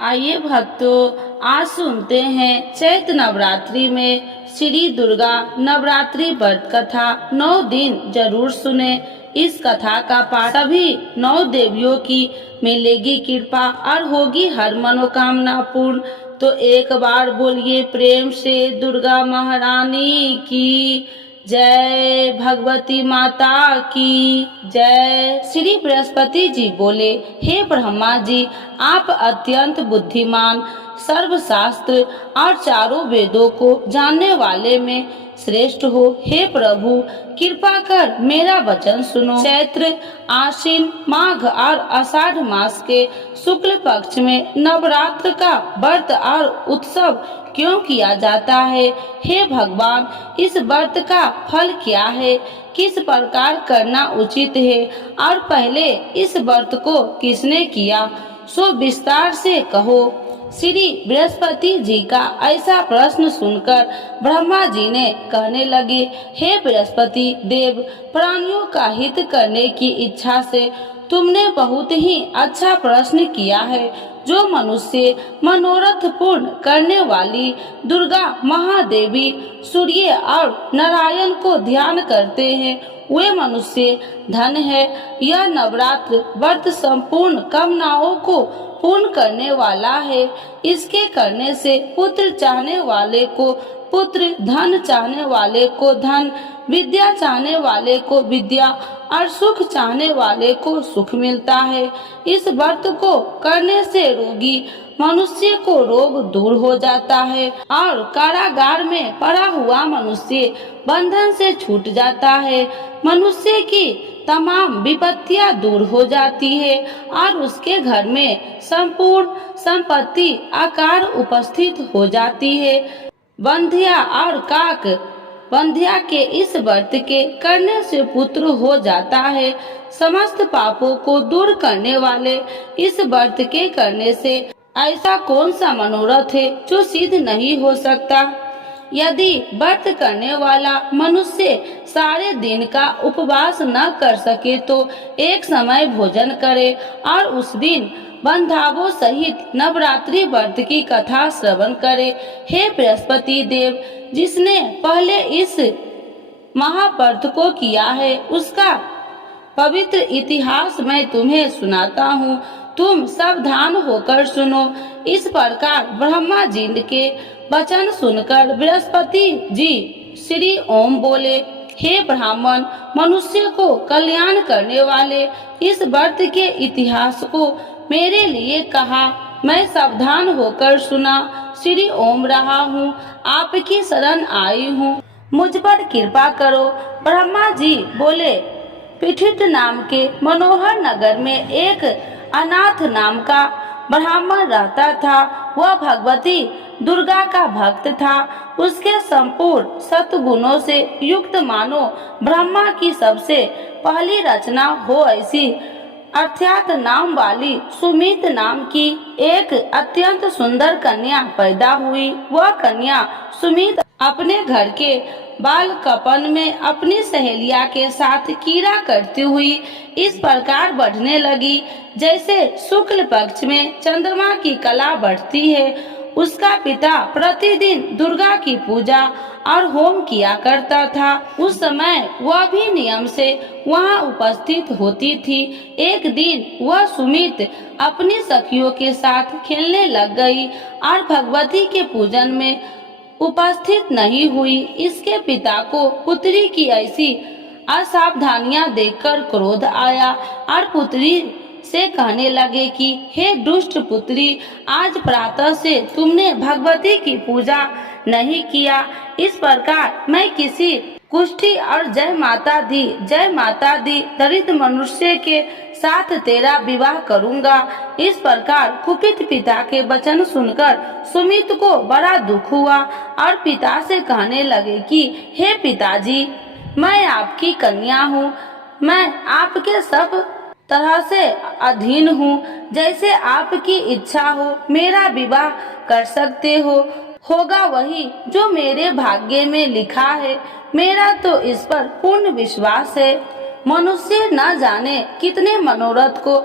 आइए भक्तों, आज सुनते हैं चैत्र नवरात्रि में श्री दुर्गा नवरात्रि व्रत कथा। 9 दिन जरूर सुने। इस कथा का पाठ सभी 9 देवियों की मिलेगी कृपा और होगी हर मनोकामना पूर्ण। तो एक बार बोलिए प्रेम से दुर्गा महारानी की जय, भगवती माता की जय। श्री बृहस्पति जी बोले, हे ब्रह्मा जी, आप अत्यंत बुद्धिमान, सर्वशास्त्र और चारों वेदों को जानने वाले में श्रेष्ठ हो। हे प्रभु, कृपा कर मेरा वचन सुनो। चैत्र, आश्विन, माघ और आषाढ़ मास के शुक्ल पक्ष में नवरात्र का व्रत और उत्सव क्यों किया जाता है? हे भगवान, इस व्रत का फल क्या है? किस प्रकार करना उचित है? और पहले इस व्रत को किसने किया, सो विस्तार से कहो। श्री बृहस्पति जी का ऐसा प्रश्न सुनकर ब्रह्मा जी ने कहने लगे, हे बृहस्पति देव, प्राणियों का हित करने की इच्छा से तुमने बहुत ही अच्छा प्रश्न किया है। जो मनुष्य मनोरथ पूर्ण करने वाली दुर्गा महादेवी, सूर्य और नारायण को ध्यान करते हैं, वे मनुष्य धन है। यह नवरात्र व्रत संपूर्ण कामनाओं को पूर्ण करने वाला है। इसके करने से पुत्र चाहने वाले को पुत्र, धन चाहने वाले को धन, विद्या चाहने वाले को विद्या और सुख चाहने वाले को सुख मिलता है। इस व्रत को करने से रोगी मनुष्य को रोग दूर हो जाता है और कारागार में पड़ा हुआ मनुष्य बंधन से छूट जाता है। मनुष्य की तमाम विपत्तियां दूर हो जाती है और उसके घर में संपूर्ण संपत्ति आकार उपस्थित हो जाती है। बंधिया और काक बंधिया के इस व्रत के करने से पुत्र हो जाता है। समस्त पापों को दूर करने वाले इस व्रत के करने से ऐसा कौन सा मनोरथ है जो सिद्ध नहीं हो सकता? यदि व्रत करने वाला मनुष्य सारे दिन का उपवास न कर सके तो एक समय भोजन करे और उस दिन बंधावों सहित नवरात्रि व्रत की कथा श्रवण करे। हे बृहस्पति देव, जिसने पहले इस महाव्रत को किया है, उसका पवित्र इतिहास मैं तुम्हें सुनाता हूँ। तुम सावधान होकर सुनो। इस प्रकार ब्रह्मा जी के वचन सुनकर बृहस्पति जी श्री ओम बोले, हे ब्राह्मण, मनुष्य को कल्याण करने वाले इस व्रत के इतिहास को मेरे लिए कहा। मैं सावधान होकर सुना। श्री ओम रहा हूँ, आपकी शरण आई हूँ, मुझ पर कृपा करो। ब्रह्मा जी बोले, पीठित नाम के मनोहर नगर में एक अनाथ नाम का ब्राह्मण रहता था। वह भगवती दुर्गा का भक्त था। उसके संपूर्ण सद्गुणों से युक्त मानो ब्रह्मा की सबसे पहली रचना हो ऐसी अर्थात नाम वाली सुमित नाम की एक अत्यंत सुंदर कन्या पैदा हुई। वह कन्या सुमित अपने घर के बालकपन में अपनी सहेलिया के साथ कीड़ा करती हुई इस प्रकार बढ़ने लगी जैसे शुक्ल पक्ष में चंद्रमा की कला बढ़ती है। उसका पिता प्रतिदिन दुर्गा की पूजा और होम किया करता था। उस समय वह भी नियम से वहां उपस्थित होती थी। एक दिन वह सुमित अपनी सखियों के साथ खेलने लग गई और भगवती के पूजन में उपस्थित नहीं हुई। इसके पिता को पुत्री की ऐसी असावधानियां देखकर क्रोध आया और पुत्री से कहने लगे कि हे दुष्ट पुत्री, आज प्रातः से तुमने भगवती की पूजा नहीं किया। इस प्रकार मैं किसी कुष्ठी और जय माता दी दरिद्र मनुष्य के साथ तेरा विवाह करूंगा। इस प्रकार कुपित पिता के वचन सुनकर सुमित को बड़ा दुख हुआ और पिता से कहने लगे कि हे पिताजी, मैं आपकी कन्या हूँ, मैं आपके सब तरह से अधीन हूँ। जैसे आपकी इच्छा हो मेरा विवाह कर सकते हो। होगा वही जो मेरे भाग्य में लिखा है। मेरा तो इस पर पूर्ण विश्वास है। मनुष्य न जाने कितने मनोरथ को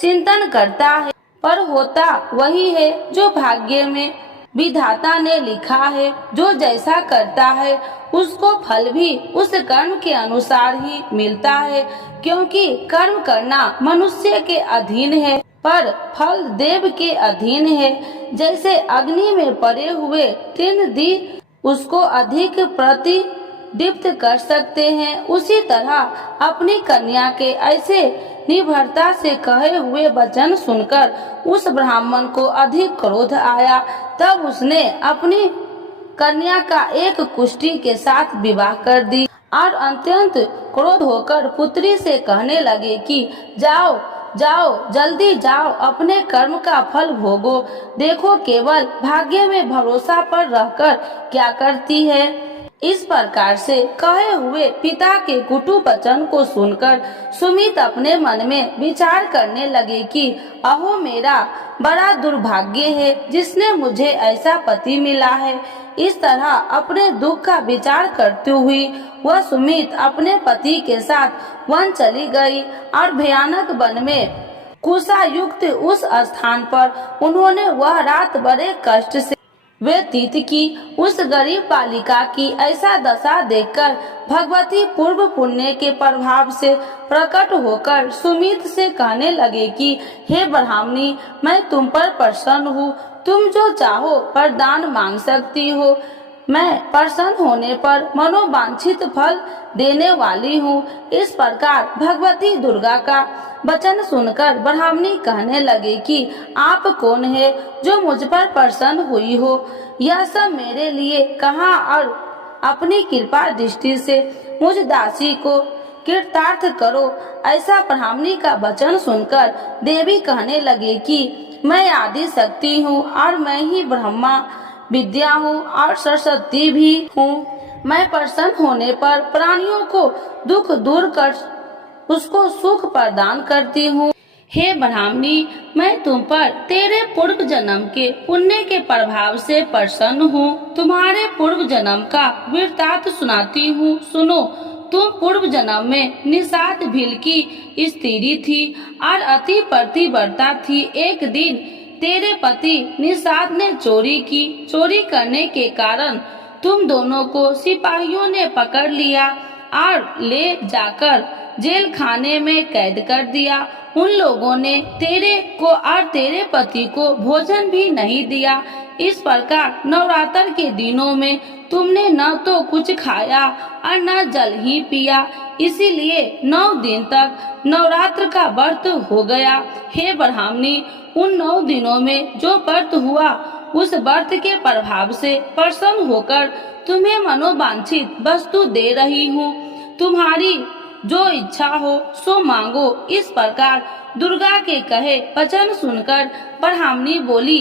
चिंतन करता है, पर होता वही है जो भाग्य में विधाता ने लिखा है। जो जैसा करता है उसको फल भी उस कर्म के अनुसार ही मिलता है, क्योंकि कर्म करना मनुष्य के अधीन है पर फल देव के अधीन है। जैसे अग्नि में पड़े हुए तीन दी उसको अधिक प्रतिदीप्त कर सकते हैं, उसी तरह अपनी कन्या के ऐसे निर्भरता से कहे हुए वचन सुनकर उस ब्राह्मण को अधिक क्रोध आया। तब उसने अपनी कन्या का एक कुष्ठी के साथ विवाह कर दी और अत्यंत क्रोध होकर पुत्री से कहने लगे कि जाओ जाओ, जल्दी जाओ, अपने कर्म का फल भोगो। देखो केवल भाग्य में भरोसा पर रहकर क्या करती है। इस प्रकार से कहे हुए पिता के कुटु वचन को सुनकर सुमित अपने मन में विचार करने लगे कि अहो मेरा बड़ा दुर्भाग्य है जिसने मुझे ऐसा पति मिला है। इस तरह अपने दुख का विचार करती हुई वह सुमित अपने पति के साथ वन चली गई और भयानक वन में कुशा युक्त उस स्थान पर उन्होंने वह रात बड़े कष्ट से व्यतीत की। उस गरीब बालिका की ऐसा दशा देखकर भगवती पूर्व पुण्य के प्रभाव से प्रकट होकर सुमित से कहने लगे कि हे ब्राह्मणी, मैं तुम पर प्रसन्न हूँ, तुम जो चाहो वरदान मांग सकती हो। मैं प्रसन्न होने पर मनोवांछित फल देने वाली हूँ। इस प्रकार भगवती दुर्गा का वचन सुनकर ब्राह्मणी कहने लगे कि आप कौन है जो मुझ पर प्रसन्न हुई हो। यह सब मेरे लिए कहा और अपनी कृपा दृष्टि से मुझ दासी को कृतार्थ करो। ऐसा ब्राह्मणी का वचन सुनकर देवी कहने लगे कि मैं आदि शक्ति हूँ और मैं ही ब्रह्मा विद्या हूँ और सरस्वती भी हूँ। मैं प्रसन्न होने पर प्राणियों को दुख दूर कर उसको सुख प्रदान करती हूँ। हे ब्राह्मणी, मैं तुम पर तेरे पूर्व जन्म के पुण्य के प्रभाव से प्रसन्न हूँ। तुम्हारे पूर्व जन्म का वृत्तांत सुनाती हूँ, सुनो। तुम पूर्व जन्म में निषाद भील की स्त्री थी और अति पतिव्रता थी। एक दिन तेरे पति निषाद ने चोरी की। चोरी करने के कारण तुम दोनों को सिपाहियों ने पकड़ लिया और ले जाकर जेल खाने में कैद कर दिया। उन लोगों ने तेरे को और तेरे पति को भोजन भी नहीं दिया। इस प्रकार नवरात्र के दिनों में तुमने न तो कुछ खाया और न जल ही पिया, इसीलिए 9 दिन तक नवरात्र का व्रत हो गया। हे ब्राह्मणी, उन 9 दिनों में जो व्रत हुआ उस व्रत के प्रभाव से प्रसन्न होकर तुम्हें मनोवांछित वस्तु दे रही हूँ। तुम्हारी जो इच्छा हो सो मांगो। इस प्रकार दुर्गा के कहे वचन सुनकर ब्राह्मणी बोली,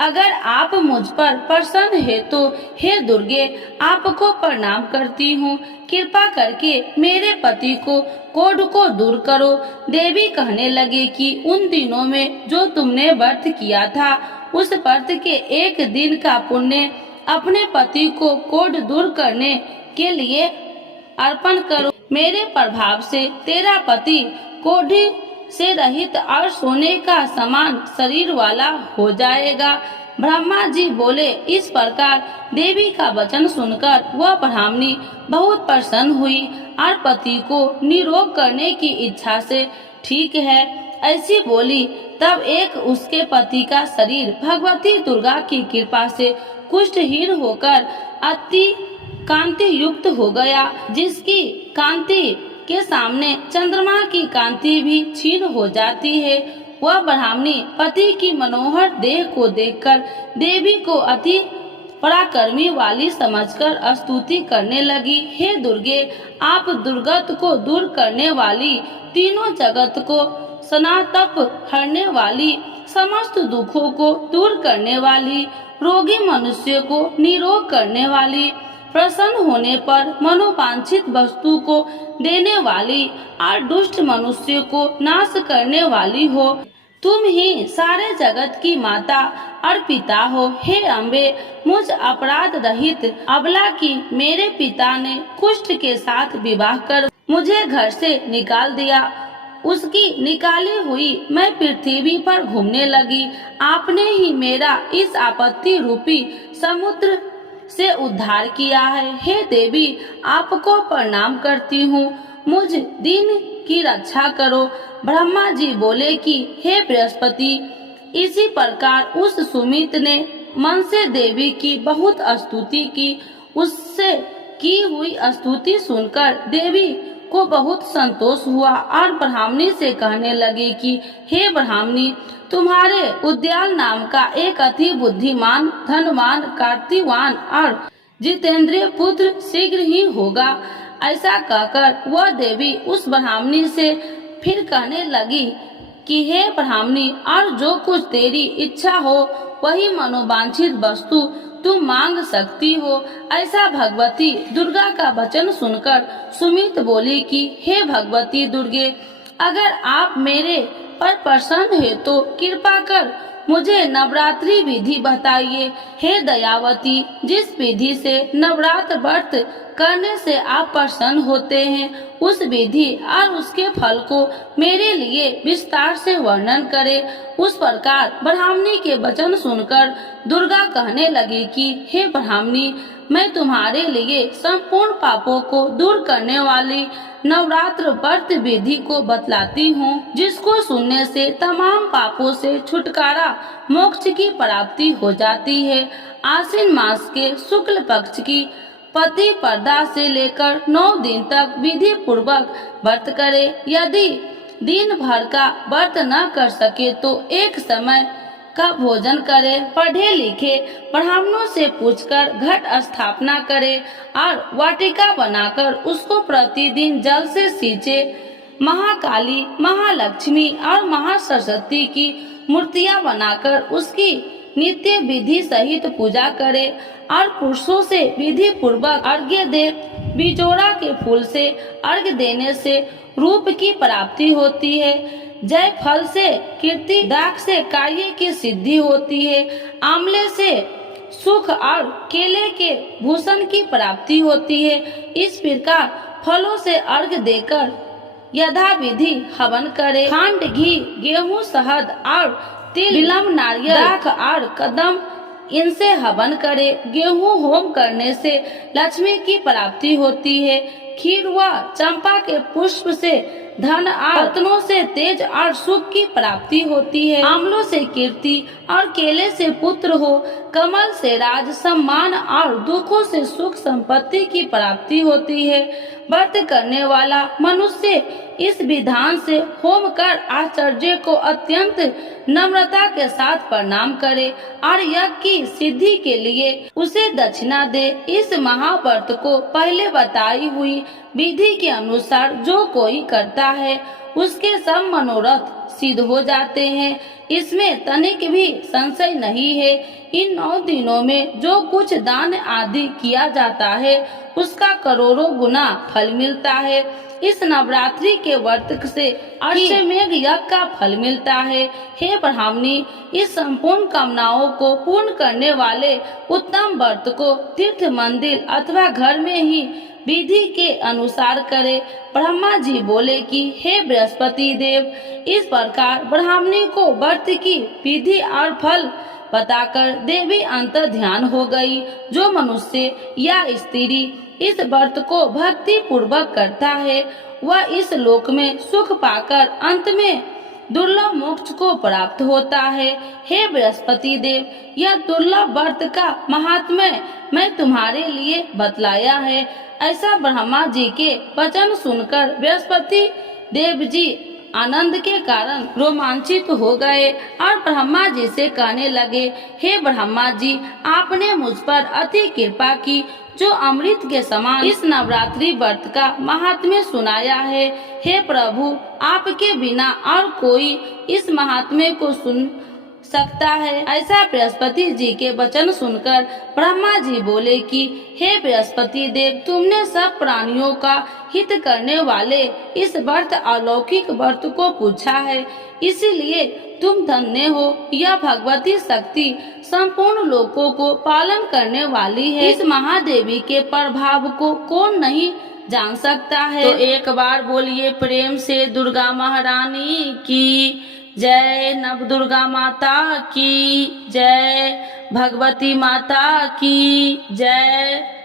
अगर आप मुझ पर प्रसन्न है तो हे दुर्गे, आपको प्रणाम करती हूँ। कृपा करके मेरे पति को कोढ़ को दूर करो। देवी कहने लगे कि उन दिनों में जो तुमने व्रत किया था उस व्रत के एक दिन का पुण्य अपने पति को कोढ़ दूर करने के लिए अर्पण करो। मेरे प्रभाव से तेरा पति कोढ़ी से रहित और सोने का समान शरीर वाला हो जाएगा। ब्रह्मा जी बोले। इस प्रकार देवी का वचन सुनकर वह ब्राह्मणी बहुत प्रसन्न हुई और पति को निरोग करने की इच्छा से ठीक है ऐसी बोली। तब एक उसके पति का शरीर भगवती दुर्गा की कृपा से कुष्ठहीन होकर अति कांति युक्त हो गया, जिसकी कांति के सामने चंद्रमा की कांति भी क्षीण हो जाती है। वह ब्राह्मणी पति की मनोहर देह को देखकर देवी को अति पराक्रमी वाली समझकर स्तुति करने लगी। हे दुर्गे, आप दुर्गत को दूर करने वाली, तीनों जगत को सनातप हरने वाली, समस्त दुखों को दूर करने वाली, रोगी मनुष्य को निरोग करने वाली, प्रसन्न होने पर मनोवांछित वस्तु को देने वाली और दुष्ट मनुष्य को नाश करने वाली हो। तुम ही सारे जगत की माता और पिता हो। हे अम्बे, मुझ अपराध रहित अबला की मेरे पिता ने कुष्ठ के साथ विवाह कर मुझे घर से निकाल दिया। उसकी निकाली हुई मैं पृथ्वी पर घूमने लगी। आपने ही मेरा इस आपत्ति रूपी समुद्र से उद्धार किया है। हे देवी, आपको प्रणाम करती हूँ, मुझ दिन की रक्षा करो। ब्रह्मा जी बोले कि हे बृहस्पति, इसी प्रकार उस सुमित ने मन से देवी की बहुत स्तुति की। उससे की हुई स्तुति सुनकर देवी को बहुत संतोष हुआ और ब्राह्मणी से कहने लगी कि हे ब्राह्मणी, तुम्हारे उद्याल नाम का एक अति बुद्धिमान, धनवान, कार्तिवान और जितेंद्रिय पुत्र शीघ्र ही होगा। ऐसा कहकर वह देवी उस ब्राह्मणी से फिर कहने लगी कि हे ब्राह्मणी, और जो कुछ तेरी इच्छा हो वही मनोवांछित वस्तु तुम मांग सकती हो। ऐसा भगवती दुर्गा का वचन सुनकर सुमित बोली कि हे भगवती दुर्गे, अगर आप मेरे पर प्रसन्न है तो कृपा कर मुझे नवरात्रि विधि बताइए। हे दयावती, जिस विधि से नवरात्र व्रत करने से आप प्रसन्न होते हैं, उस विधि और उसके फल को मेरे लिए विस्तार से वर्णन करें। उस प्रकार ब्राह्मणी के वचन सुनकर दुर्गा कहने लगी कि हे ब्राह्मणी, मैं तुम्हारे लिए संपूर्ण पापों को दूर करने वाली नवरात्र व्रत विधि को बतलाती हूँ, जिसको सुनने से तमाम पापों से छुटकारा, मोक्ष की प्राप्ति हो जाती है। आश्विन मास के शुक्ल पक्ष की प्रतिपदा से लेकर 9 दिन तक विधि पूर्वक व्रत करे। यदि दिन भर का व्रत न कर सके तो एक समय का भोजन करे। पढ़े लिखे ब्राह्मणों से पूछकर घट स्थापना करे और वाटिका बनाकर उसको प्रतिदिन जल से सींचे। महाकाली, महालक्ष्मी और महासरस्वती की मूर्तियां बनाकर उसकी नित्य विधि सहित पूजा करे और पुरुषों से विधि पूर्वक अर्घ्य दे। बिजोड़ा के फूल से अर्घ्य देने से रूप की प्राप्ति होती है। जय फल से कीर्ति, दाख से कार्य की सिद्धि होती है। आंवले से सुख और केले के भूषण की प्राप्ति होती है। इस प्रकार फलों से अर्घ्य देकर यथा विधि हवन करे। खंड, घी, गेहूं, शहद और तिल, बिल्व, नारियल, दाख और कदम, इनसे हवन करे। गेहूं होम करने से लक्ष्मी की प्राप्ति होती है। खीर व चंपा के पुष्प से धन और रत्नों से तेज और सुख की प्राप्ति होती है। आंवलों से कीर्ति और केले से पुत्र हो। कमल से राज, सम्मान और दुखों से सुख संपत्ति की प्राप्ति होती है। व्रत करने वाला मनुष्य इस विधान से होम कर आचार्य को अत्यंत नम्रता के साथ प्रणाम करे और यज्ञ की सिद्धि के लिए उसे दक्षिणा दे। इस महाव्रत को पहले बताई हुई विधि के अनुसार जो कोई करता है उसके सब मनोरथ सिद्ध हो जाते हैं। इसमें तनिक भी संशय नहीं है। इन 9 दिनों में जो कुछ दान आदि किया जाता है उसका करोड़ों गुना फल मिलता है। इस नवरात्रि के व्रत से अश्वमेध यज्ञ का फल मिलता है। हे ब्राह्मणी, इस संपूर्ण कामनाओं को पूर्ण करने वाले उत्तम व्रत को तीर्थ, मंदिर अथवा घर में ही विधि के अनुसार करे। ब्रह्मा जी बोले कि हे बृहस्पति देव, इस प्रकार ब्राह्मणी को व्रत की विधि और फल बताकर देवी अंतर ध्यान हो गई। जो मनुष्य या स्त्री इस व्रत को भक्ति पूर्वक करता है वह इस लोक में सुख पाकर अंत में दुर्लभ मोक्ष को प्राप्त होता है। हे बृहस्पति देव, यह दुर्लभ व्रत का महात्म्य मैं तुम्हारे लिए बतलाया है। ऐसा ब्रह्मा जी के वचन सुनकर बृहस्पति देव जी आनंद के कारण रोमांचित हो गए और ब्रह्मा जी से कहने लगे, हे ब्रह्मा जी, आपने मुझ पर अति कृपा की जो अमृत के समान इस नवरात्रि व्रत का महात्म्य सुनाया है। हे प्रभु, आपके बिना और कोई इस महात्म्य को सुन सकता है। ऐसा बृहस्पति जी के वचन सुनकर ब्रह्मा जी बोले कि हे बृहस्पति देव, तुमने सब प्राणियों का हित करने वाले इस व्रत अलौकिक व्रत को पूछा है, इसीलिए तुम धन्य हो। यह भगवती शक्ति संपूर्ण लोकों को पालन करने वाली है। इस महादेवी के प्रभाव को कौन नहीं जान सकता है। तो एक बार बोलिए प्रेम से दुर्गा महारानी की जय, नव दुर्गा माता की जय, भगवती माता की जय।